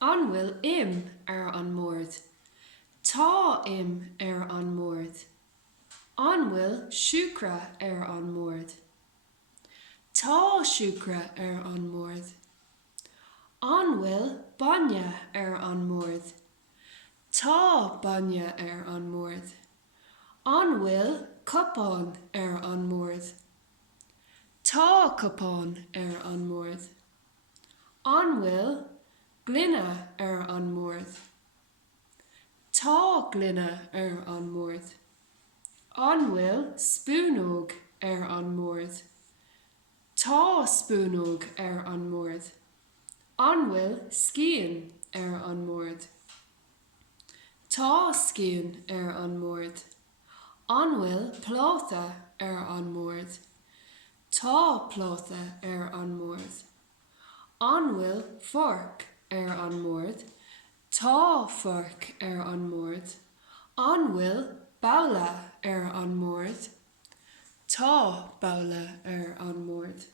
An bhfuil im ar an mór. Tá im ar an mór. An bhfuil siúcra ar an mór. Tá siúcra ar an mór. An bhfuil bainne ar an mór. Tá bainne ar an mór. An bhfuil cupán ar an mór. Tá cupán ar an mór. An bhfuil glunne ar an mór. Tá glunne ar an mór. An bhfuil spúnóg ar an mór. Tá spúnóg ar an mór. An bhfuil scían ar an mór. Tá scían ar an mór. An bhfuil pláta ar an mór. Tá pláta ar an mór. An bhfuil fork ar an mór. Tá fork ar an mór. An bhfuil balla ar an mór. Tá balla ar an mór.